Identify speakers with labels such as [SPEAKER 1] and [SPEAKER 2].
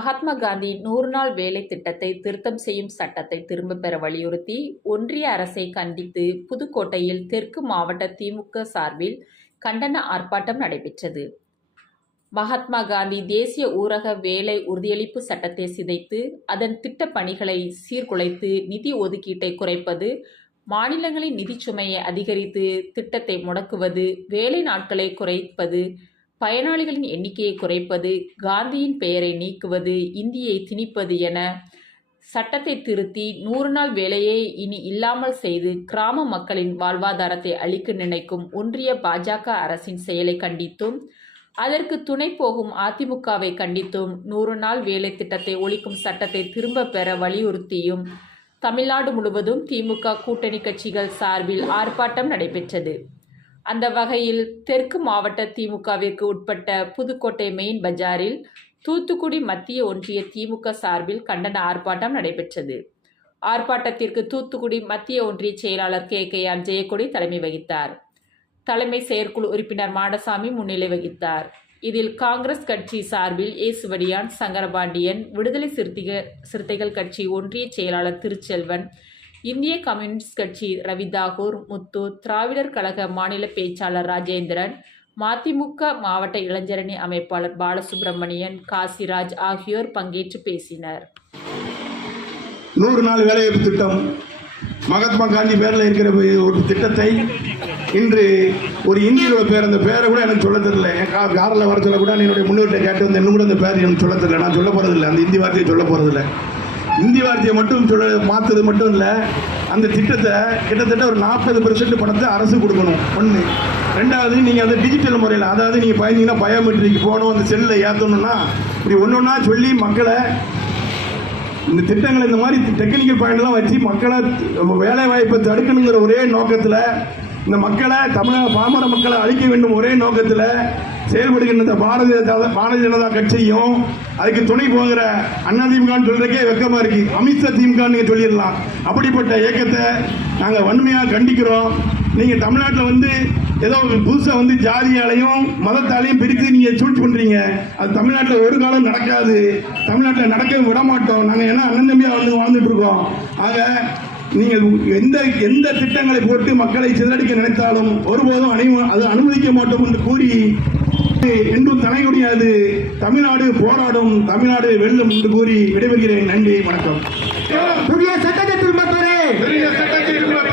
[SPEAKER 1] மகாத்மா காந்தி நூறு நாள் வேலை திட்டத்தை திருத்தம் செய்யும் சட்டத்தை திரும்பப் பெற வலியுறுத்தி ஒன்றிய அரசை கண்டித்து புதுக்கோட்டையில் தெற்கு மாவட்ட திமுக சார்பில் கண்டன ஆர்ப்பாட்டம் நடைபெற்றது. மகாத்மா காந்தி தேசிய ஊரக வேலை உறுதியளிப்பு சட்டத்தை சிதைத்து அதன் திட்டப் பணிகளை சீர்குலைத்து நிதி ஒதுக்கீட்டை குறைப்பது மாநிலங்களின் நிதிச்சுமையை அதிகரித்து திட்டத்தை முடக்குவது வேலை நாட்களை குறைப்பது பயனாளிகளின் எண்ணிக்கையை குறைப்பது காந்தியின் பெயரை நீக்குவது இந்தியை திணிப்பது என சட்டத்தை திருத்தி நூறு நாள் வேலையை இனி இல்லாமல் செய்து கிராம மக்களின் வாழ்வாதாரத்தை அளிக்க நினைக்கும் ஒன்றிய பாஜக அரசின் செயலை கண்டித்தும் அதற்கு துணை போகும் அதிமுகவை கண்டித்தும் நூறு நாள் வேலை திட்டத்தை ஒழிக்கும் சட்டத்தை திரும்பப் பெற வலியுறுத்தியும் தமிழ்நாடு முழுவதும் திமுக கூட்டணி கட்சிகள் சார்பில் ஆர்ப்பாட்டம் நடைபெற்றது. அந்த வகையில் தெற்கு மாவட்ட திமுகவிற்கு உட்பட்ட புதுக்கோட்டை மெயின் பஜாரில் தூத்துக்குடி மத்திய ஒன்றிய திமுக சார்பில் கண்டன ஆர்ப்பாட்டம் நடைபெற்றது. ஆர்ப்பாட்டத்திற்கு தூத்துக்குடி மத்திய ஒன்றிய செயலாளர் கே. கே. ஆர். ஜெயக்கொடி தலைமை வகித்தார். தலைமை செயற்குழு உறுப்பினர் மாடசாமி முன்னிலை வகித்தார். இதில் காங்கிரஸ் கட்சி சார்பில் ஏசுவடியான் சங்கரபாண்டியன் விடுதலை சிறுத்தைகள் சிறுத்தைகள் கட்சி ஒன்றிய செயலாளர் திருச்செல்வன் இந்திய கம்யூனிஸ்ட் கட்சி ரவி தாகூர் முத்து திராவிடர் கழக மாநில பேச்சாளர் ராஜேந்திரன் மதிமுக மாவட்ட இளைஞரணி அமைப்பாளர் பாலசுப்பிரமணியன் காசிராஜ் ஆகியோர் பங்கேற்று பேசினர்.
[SPEAKER 2] நூறு நாள் வேலைவாய்ப்பு திட்டம். மகாத்மா காந்தி பேரில் இருக்கிற ஒரு திட்டத்தை இன்று ஒரு இந்தியோட பேர் அந்த பேரை கூட எனக்கு சொல்ல தெரியல. என் கா காரில் வர சொல்ல கூட என்னுடைய முன்னோர்கிட்ட கேட்டு வந்து இன்னும் கூட அந்த பேர் எனக்கு சொல்ல தெரியல. நான் சொல்ல போகிறதில்ல அந்த இந்தி வார்த்தையை சொல்ல போகிறதில்ல இந்தி வார்த்தையை மட்டும் சொல்ல மாற்றுறது மட்டும் இல்லை. அந்த திட்டத்தை கிட்டத்தட்ட ஒரு நாற்பது பெர்சன்ட் பணத்தை அரசு கொடுக்கணும். ஒன்று ரெண்டாவது நீங்கள் அந்த டிஜிட்டல் முறையில் அதாவது நீங்கள் பயந்தீங்கன்னா பயோமெட்ரிக் போகணும் அந்த செல்லில் ஏற்றணும்னா இப்படி ஒன்று ஒன்றா சொல்லி மக்களை இந்த திட்டங்களை இந்த மாதிரி டெக்னிக்கல் பாயிண்ட்லாம் வச்சு மக்களை வேலை வாய்ப்பை தடுக்கணுங்கிற ஒரே நோக்கத்தில் இந்த மக்களை தமிழக பாமர மக்களை அழிக்க வேண்டும் ஒரே நோக்கத்தில் செயல்படுகின்ற இந்த பாரதிய பாரதிய ஜனதா கட்சியும் அதுக்கு துணை போகிற அதிமுகன்னு சொல்றதுக்கே வெக்கமா இருக்கு. அமித்ஷா திமுகன்னு நீங்க சொல்லிடலாம். அப்படிப்பட்ட இயக்கத்தை நாங்கள் வன்மையாக கண்டிக்கிறோம். நீங்க தமிழ்நாட்டில் வந்து ஏதோ புதுசாக வந்து ஜாதியாலையும் மதத்தாலையும் பிரித்து நீங்கள் சூழ்ச்சி பண்ணுறீங்க அது தமிழ்நாட்டில் ஒரு காலம் நடக்காது. தமிழ்நாட்டில் நடக்க விட மாட்டோம். நாங்கள் ஏன்னா அண்ணன் தம்பியாக வந்து வாழ்ந்துட்டு இருக்கோம். ஆக நீங்கள் எந்த எந்த திட்டங்களை போட்டு மக்களை சிதறடிக்க நினைத்தாலும் ஒருபோதும் அனு அது அனுமதிக்க மாட்டோம் என்று கூறி என்றும் தலை முடியாது தமிழ்நாடு போராடும் தமிழ்நாடு வெல்லும் என்று கூறி விடைபெறுகிறேன். நன்றி வணக்கம்.
[SPEAKER 3] புதிய சட்டத்தை திரும்பப்